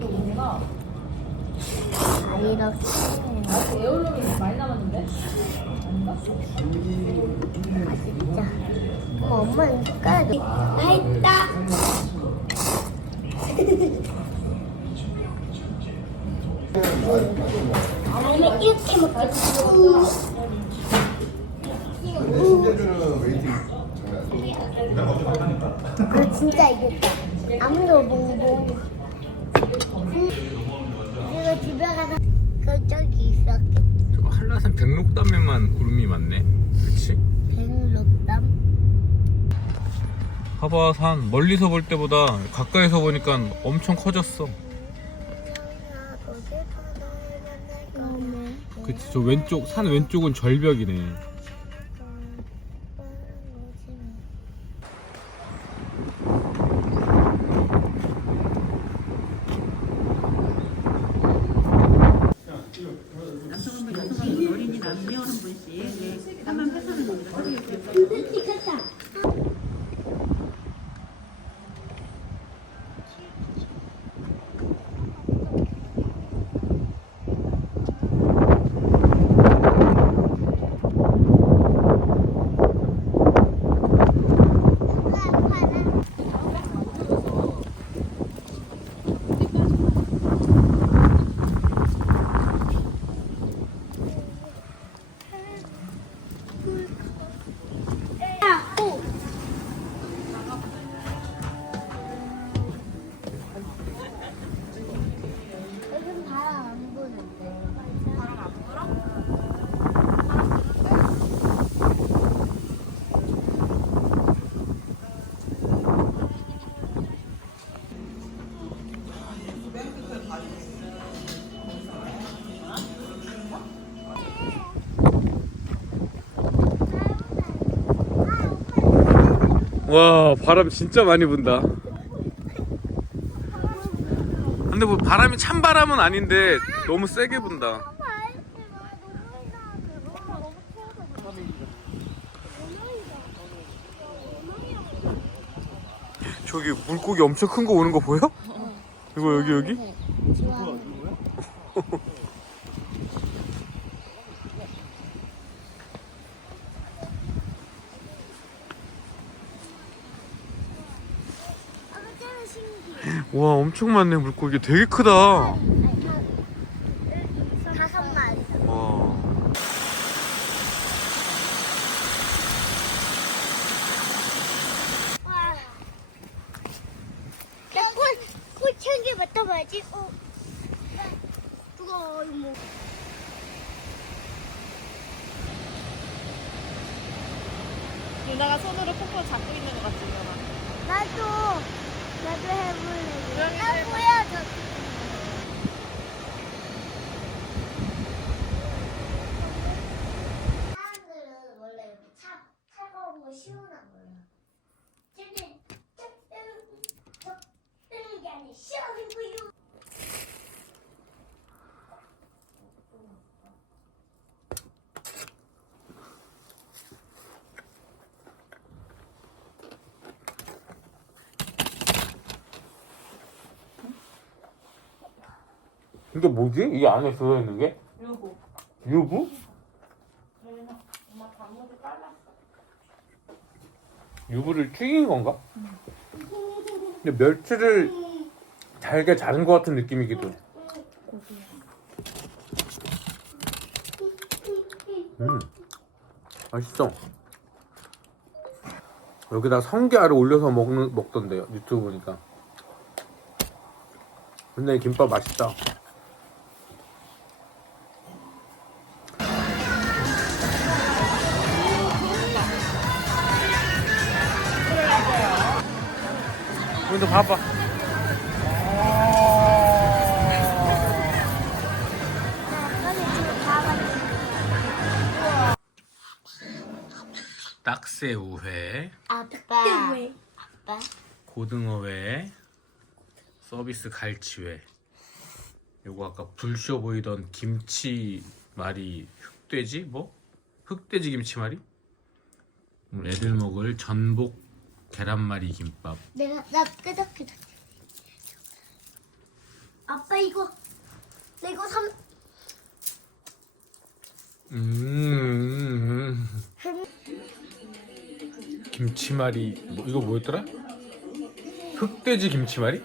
또 뭔가 아 이렇게 아직 에어로빅 많이 남았는데? 아닌가? 진짜 엄마 이거 까야 돼 했다 나는 이렇게 먹겠어 우. 진짜 이겼다 아무도 몽봉. 이거 집에 가서 그 있었겠다. 저거 한라산 백록담에만 구름이 많네. 그렇지? 백록담. 봐봐 산 멀리서 볼 때보다 가까이서 보니까 엄청 커졌어. 그치 저 왼쪽 산 왼쪽은 절벽이네. 와 바람 진짜 많이 분다. 근데 뭐 바람이 찬 바람은 아닌데 너무 세게 분다. 저기 물고기 엄청 큰 거 오는 거 보여? 이거 여기 여기? 와 엄청 많네 물고기 되게 크다. 다섯 마리. 와. 와. 나 꽃, 꽃향기 맡아봐야지. 어. 뜨거워, 이거 뭐. 유나가 손으로 콕콕 잡고 있는 것 같지, 유나가? 나도, 나도 해볼래. 고양이들 나 보여줘. 사람들은 원래 이렇게 차, 차가운 거 시원한 거예요. 게 아니라 시원한 거요. 이게 뭐지? 이 안에 들어있는 게? 유부. 유부? 엄마 단무지 깔랐어. 유부를 튀긴 건가? 근데 멸치를 잘게 자른 것 같은 느낌이기도 해. 음, 맛있어. 여기다 성게알을 올려서 먹는 먹던데요 유튜브 보니까. 근데 이 김밥 맛있다. 먼저 봐봐. 딱새우회, 아빠. 아빠. 고등어회, 서비스 갈치회. 요거 아까 불쇼 보이던 김치 말이 흑돼지 뭐? 흑돼지 김치 말이? 애들 먹을 전복 계란말이 김밥. 내가 나 끄덕끄덕. 아빠 이거 나 이거 삼 음. 김치말이 뭐, 이거 뭐였더라? 흑돼지 김치말이?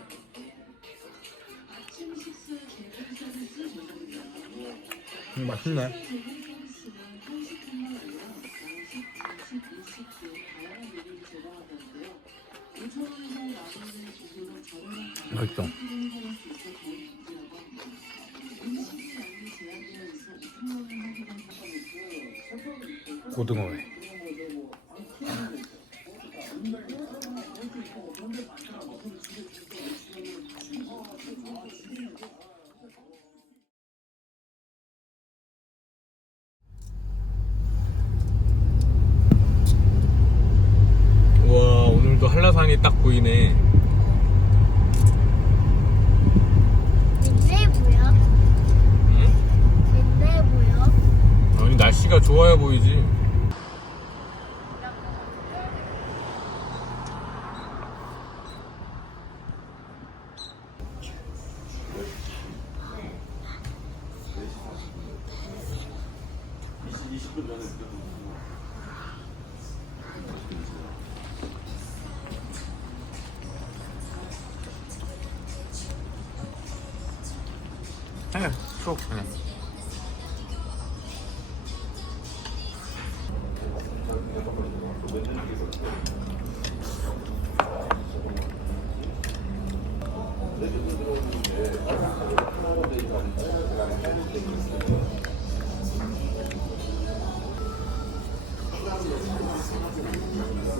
음, 맛있네. 고등어회. 와 오늘도 한라산이 딱 보이네. 옛날 보여? 응? 옛날 보여? 아니 날씨가 좋아야 보이지. 그냥.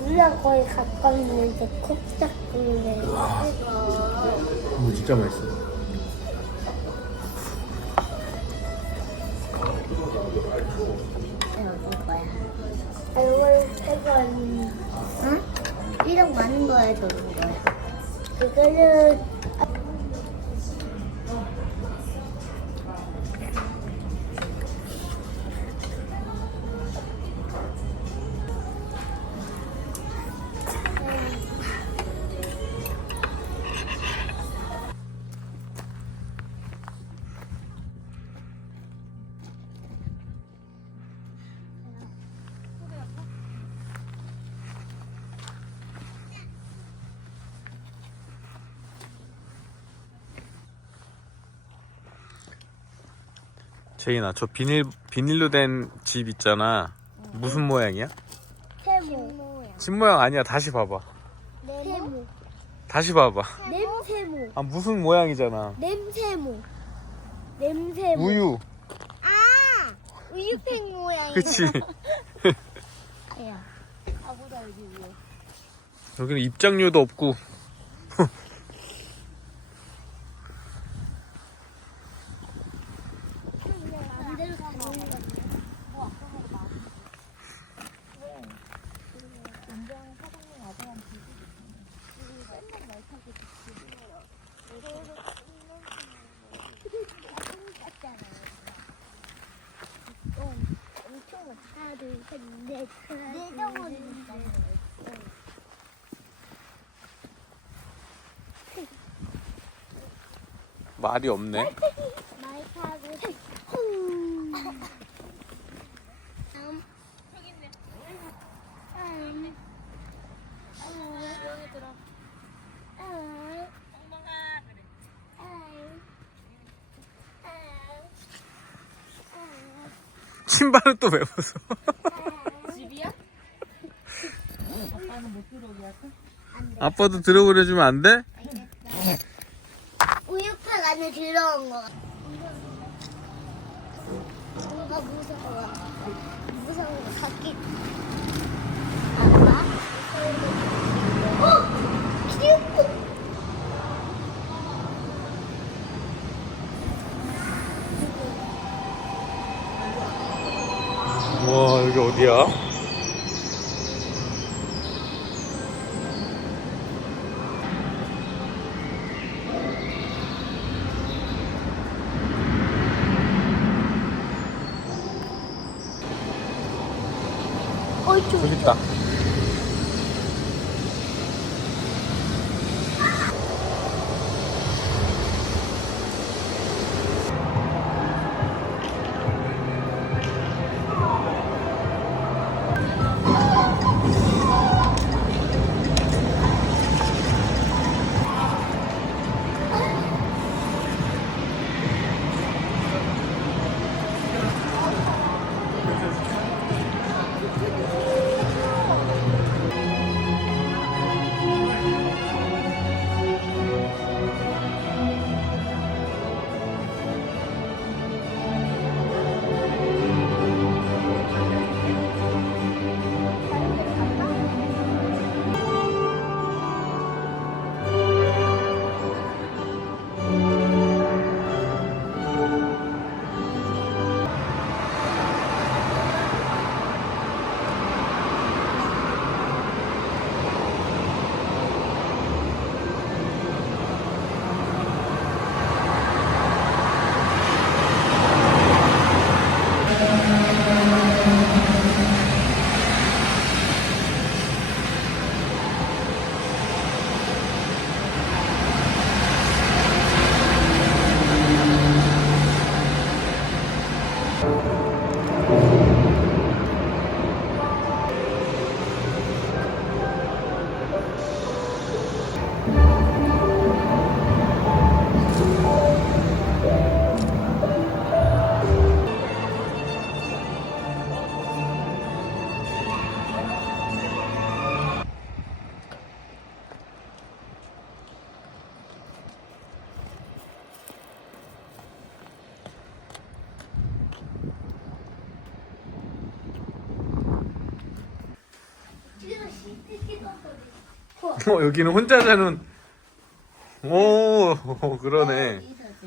우리가 거의 가까웠는데 콕 잡는데 뭐 진짜 맛있어. 그 제인아 저 비닐 비닐로 된 집 있잖아. 무슨 모양이야? 세모. 집 모양 아니야. 다시 봐봐. 세모. 다시 봐봐. 냄새모. 아 무슨 모양이잖아. 냄새모. 냄새모. 우유. 아! 우유팩 모양. 그치? 위에. 여기는 입장료도 없고. 마음대로 다 먹는 건데. 뭐 아까 먹어 나. 왜? 연장 사장님 아들한테 우리 맨날 말 타고 지금요. 엄청 말이 없네. 말 타고 후. 음. 음. 음. 음. 음. 신발은 또 왜 벗어? 집이야? 아빠는 못 들어오게 할까? 아빠도 들어보내주면 안 돼? 우유팩 안에 들어온 거. 뭔가 무서워. 무서운 거 같긴. 아빠? 어! 귀엽고. 와 여기 어디야? 어 여기는 혼자 자는. 오 그러네.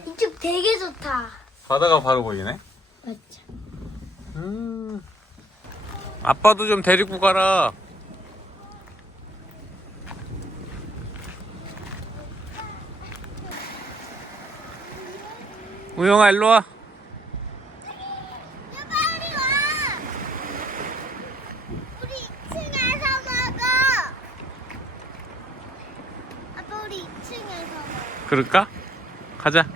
이쪽 되게 좋다. 바다가 바로 보이네? 맞죠. 음. 아빠도 좀 데리고 가라. 우영아 일로 와 빨리 와. 우리 2층에서 먹어. 아빠 우리 2층에서 먹어. 그럴까? 가자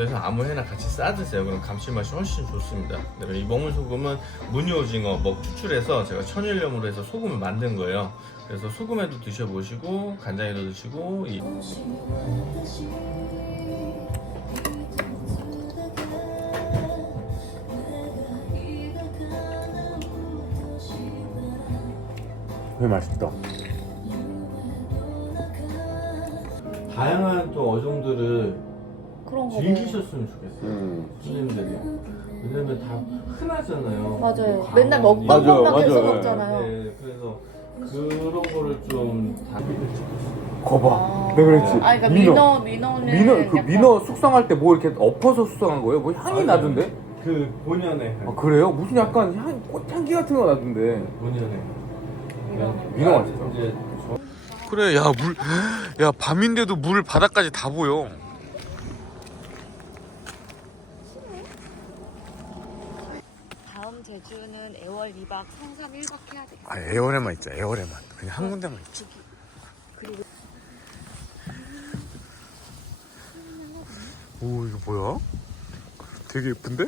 정도에서 아무 해나 같이 싸드세요. 그럼 감칠맛이 훨씬 좋습니다. 그다음에 이 먹물 소금은 무늬 오징어 먹 추출해서 제가 천일염으로 해서 소금을 만든 거예요. 그래서 소금에도 드셔보시고 간장에도 드시고 이 회 맛있다 다양한 또 어종들을 그런 거. 즐기셨으면 좋겠어요. 음. 선생님들이. 왜냐면 다 흔하잖아요. 맞아요. 뭐 맨날. 먹방 맞아요, 먹방 계속 맞아요. 먹잖아요. 네, 그래서 그런 거를 좀 다비를 거봐 내가 그랬지 아, 그러니까 민어, 민어는 민어 그 약간- 민어 숙성할 때 뭐 이렇게 엎어서 숙성한 거예요? 뭐 향이 아니, 나던데? 그 본연의 아 그래요? 무슨 약간 향 꽃향기 같은 거 나던데 본연의 민어 맛있어. 이제 그래 야 물 야 밤인데도 물 바닥까지 다 보여 다음 제주는 애월 2박 성삼 1박 해야 돼. 아 에어레만 있자 에어레만 그냥 한 군데만 있자 그리고 오 이거 뭐야? 되게 예쁜데?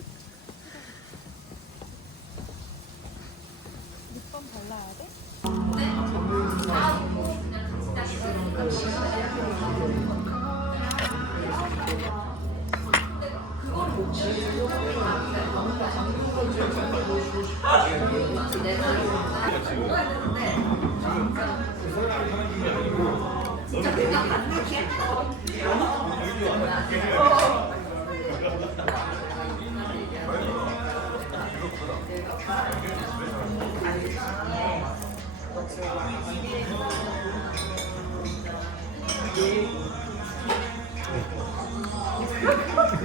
립밤 발라야 돼?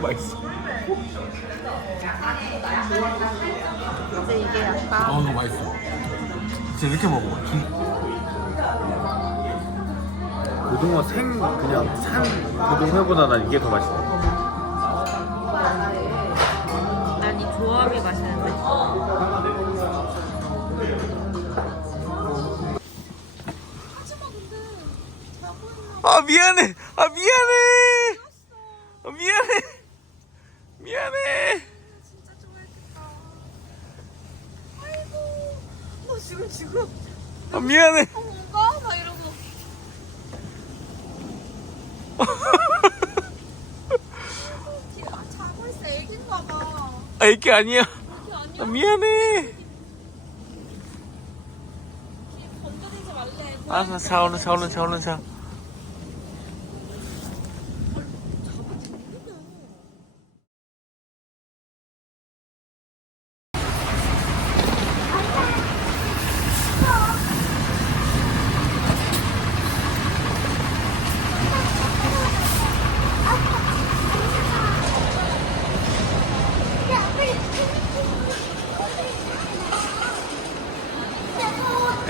맛있어 않고 이게 약간 어, 너무 맛있어. 진짜 이렇게 먹어. 고등어 생 그냥 산 고등어보다 난 이게 더 맛있어. 난 이 조합이 맛있는데 아 미안해. 아 미안해. 아 미안해. 미안해 진짜 좋아했겠다. 아이고. 나 지금 지금 아 미안해 어 뭔가 막 이러고. 아 자고 있어 애기인가 봐. 아 이게 아니야 애기 아니야? 아 미안해 걔 건드리지 말래. 아 얼른 자 얼른 자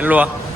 일로 와